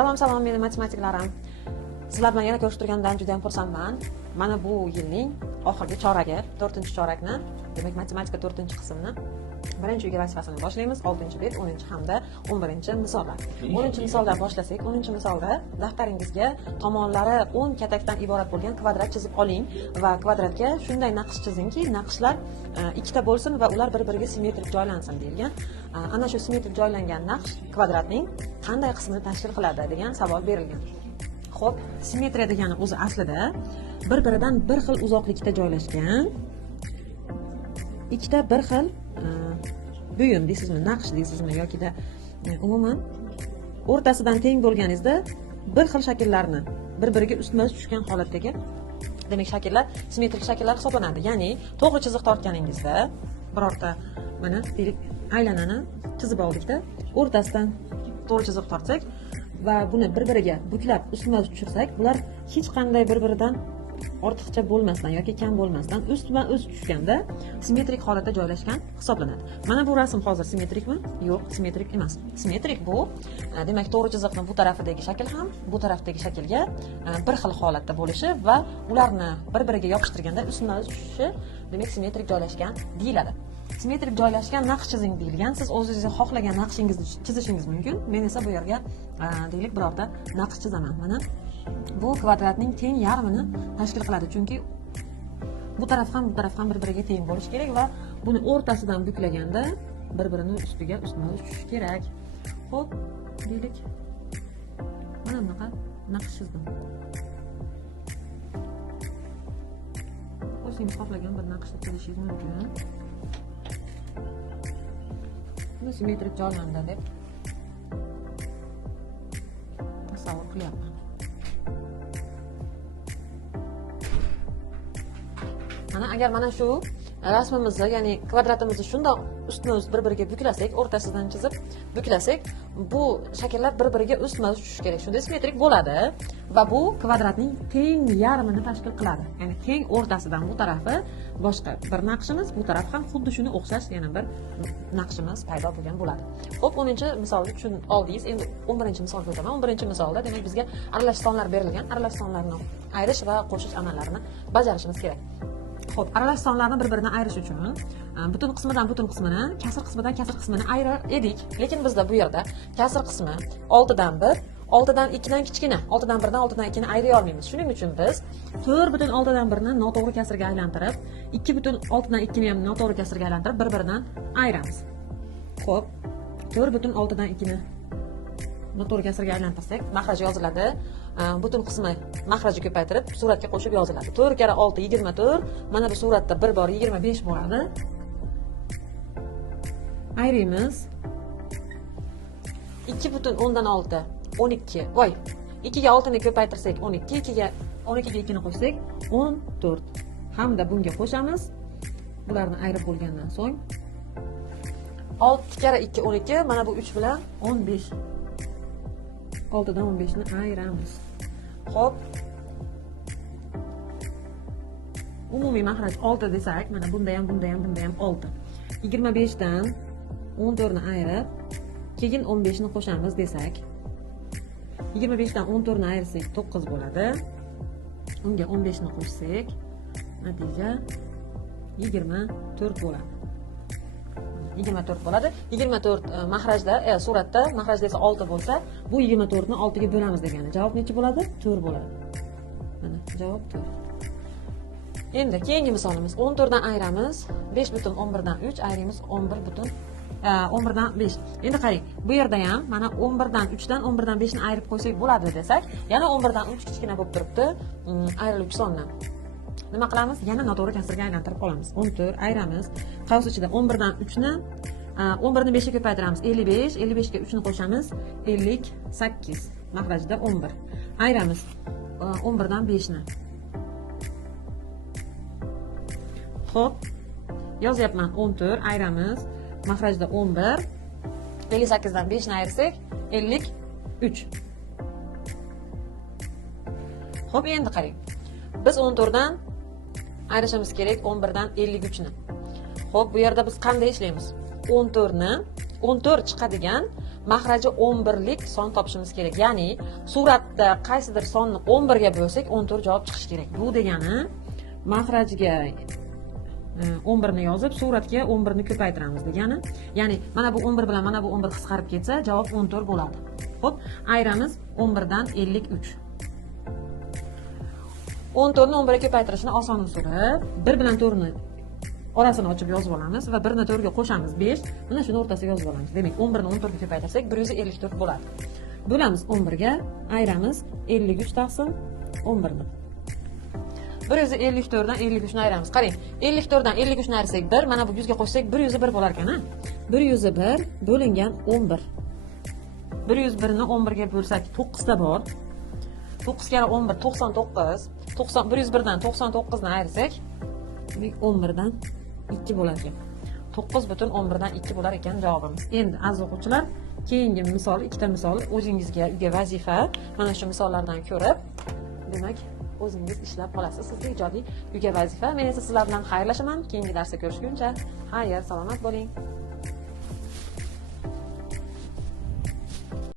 Salom, meni matematiklarim. Sizlar bilan yana ko'rishib turganimdan juda ham xursandman. Mana bu yilning oxirgi choragi, 4-chorakni, demak matematika 4-qismni birinchi uyga vazifasini boshlaymiz. 6-bet, 10 hamda 11-misollar. 10-misoldan boshlasak, 10-misolda daftaringizga tomonlari 10 katakdan iborat bo'lgan kvadrat chizib oling va kvadratga shunday naqsh chizingki, naqshlar ikkita bo'lsin va ular bir-biriga simmetrik joylansin deyilgan. Ana shu simmetrik joylangan naqsh kvadratning qanday qismini tashkil qiladi degan savol berilgan. Xo'p, simmetriya degani o'zi aslida bir-biridan bir xil uzoqlikda joylashgan ikkita bir xil buyum deysizmi, naqsh deysizmi yokida umuman o'rtasidan teng bo'lganingizda bir xil shakllarni bir-biriga ustma-ust tushgan holatdagi demak shakllar simmetrik shakllar hisoblanadi. Ya'ni to'g'ri chiziq tortganingizda birorta mana deylik aylanani chizib oldikda, o'rtasidan to'g'ri chiziq tortsak va buni bir-biriga buklab ustma-ust tushirsak, bular hech qanday bir-biridan ortiqcha bo'lmasdan yoki kam bo'lmasdan ustma-ust tushganda simmetrik holatda joylashgan hisoblanadi. Mana bu rasm hozir simmetrikmi? Yo'q, simmetrik emas. Simmetrik bu demak to'g'ri chiziqning bu tarafidagi shakl ham bu tarafdagi shaklga bir xil holatda bo'lishi va ularni bir-biriga yopishtirganda ustma-ust tushishi demak simmetrik joylashgan deyiladi. Simmetrik joylashgan naqsh chizing deyilgan. Siz o'zingizga xohlagan naqshingizni chizishingiz mumkin. Men esa bu yerga deylik birorta naqsh chizaman. Mana bu kvadratning teng yarmini tashkil qiladi, chunki bu taraf ham bir-biriga teng bo'lishi kerak va buni o'rtasidan buklaganda bir-birini ustiga ustma-ust tushishi kerak. Xo'p, deylik mana bunaqa naqsh chizdim. O'zingiz xohlagan bir naqshni chizishingiz mumkin. Buni simmetrik joylandi deb tasavvur qilyapman. Mana agar mana shu rasmimizni, ya'ni kvadratimizni shundoq ustma-ust bir-biriga buklasak, o'rtasidan chizib buklasak, bu shakllar bir-biriga ustma-ust tushishi kerak. Shunda simmetrik bo'ladi va bu kvadratning teng yarmini tashkil qiladi. Ya'ni teng o'rtasidan bu tarafi boshqa bir naqshimiz, bu taraf ham xuddi shuni o'xshash yana bir naqshimiz paydo bo'lgan bo'ladi. Xo'p, 10-misolni tushunib oldingiz. Endi 11-misolga o'taman. 11-misolda demak bizga aralash sonlar berilgan. Aralash sonlarni ayirish va qo'shish amallarini bajarishimiz kerak. Xo'p, aralash sonlarni bir-biridan ayirish uchun butun qismidan butun qismini, kasr qismidan kasr qismini ayirar edik. Lekin bizda bu yerda kasr qismi 6dan 1, 6dan 2 dan kichkina, 6dan 1 dan 6dan 2 ni ayira olmaymiz. Shuning uchun biz 4,6dan 1 ni noto'g'ri kasrga aylantirib, 2,6dan 2 ni ham noto'g'ri kasrga aylantirib bir-biridan ayiramiz. Xo'p, 4,6dan 2 ni noto'g'ri kasrga aylantirsak, mahraj yoziladi. Butun qismi mahrajni ko'paytirib suratga qo'shib yoziladi. 4 kara 6 24. Mana bu suratda 1 bor 25 bo'ladi. Ayrimiz 2,10dan 6 12. Voy, 2 ga 6 ni ko'paytirsak 12, 2 ga 2 ni qo'shsak 14. Hamda bunga qo'shamiz. Bularni ayirib bo'lgandan so'ng 6 kara 2 12, mana bu 3 bilan 15. 6dan 15 ni ayiramiz. Xo'p. Umumiy mahraj 6 desak, mana bunda ham 6. 25 dan 14 ni ayirib, keyin 15 ni qo'shamiz desak, 25 dan 14 ni ayirsak 9 bo'ladi. Unga 15 ni qo'shsak, natija 24 bo'ladi. 24 bo'ladi. 24 mahrajda, suratda mahrajda esa 6 bo'lsa, bu 24 ni 6 ga bo'lamiz degani. Javob necha bo'ladi? 4 bo'ladi. Mana javob 4. Endi keyingi misolimiz 14 dan ayiramiz. 5,11 dan 3 ayrimiz 11 dan 5. Endi qarang, bu yerda ham mana 11 dan 3 dan 11 dan 5 ni ayirib qo'ysak bo'ladi desak, yana 11 dan 3 kichkina bo'lib turibdi ayriluvchi sondan. Nima qilamiz? Yana noto'g'ri kasrga aylantirib qolamiz. 14 ayramiz. Qavs ichida 11 dan 3 ni 11 ni 5 ga ko'paytiramiz. 55, 55 ga 3 ni qo'shamiz. 58. Mahrajda 11. Ayramiz 11 dan 5 ni. Xo'p, yozyapman 14 ayramiz. Mahrajda 11. 58 dan 5 ni ayirsak 53. Xo'p, endi qarang. Biz 14 dan ayrishimiz kerak 11 dan 53 ni. Xo'p, bu yerda biz qanday ishlaymiz? 14 ni 14 chiqadigan mahraji 11 lik son topishimiz kerak. Ya'ni suratda qaysidir sonni 11 ga bo'lsak 14 javob chiqishi kerak. Bu degani mahrajga 11 ni yozib, suratga 11 ni ko'paytiramiz degani. Ya'ni mana bu 11 bilan mana bu 11 qisqarib ketsa, javob 14 bo'ladi. Xo'p, ayramiz 11 dan 53. 14 ni 11 ga ko'paytirishni oson usuli 1 bilan 4 ni orasini ochib yozib olamiz va 1 ni 4 ga qo'shamiz 5. Mana shuni o'rtasiga yozib olamiz. Demak, 11 ni 14 ga ko'paytirsak 154 bo'ladi. Bo'lamiz 11 ga, ayramiz 53 taqsim 11 ni. 154 dan 53 ni ayiramiz. Qarang, 54 dan 53 ni ayirsak 1, mana bu 100 ga qo'shsak 101 bo'lar ekan-a. 101 bo'lingan 11. 101 ni 11 ga bo'lsak 9 ta bor. 9 kere 11 99. 101 dan 99 ni ayirsak 11 dan 2 bo'lar ekan. 9,11 dan 2 bo'lar ekan javobimiz. Endi aziz o'quvchilar, keyingi misol, ikkita misol o'zingizga uyga vazifa, mana shu misollardan ko'rib, demak, o'zingiz ishlab olasiz. Sizga ijodiy uyga vazifa. Men esa sizlar bilan xayrlashaman. Keyingi darsda ko'rishguncha, xayr, salomat bo'ling.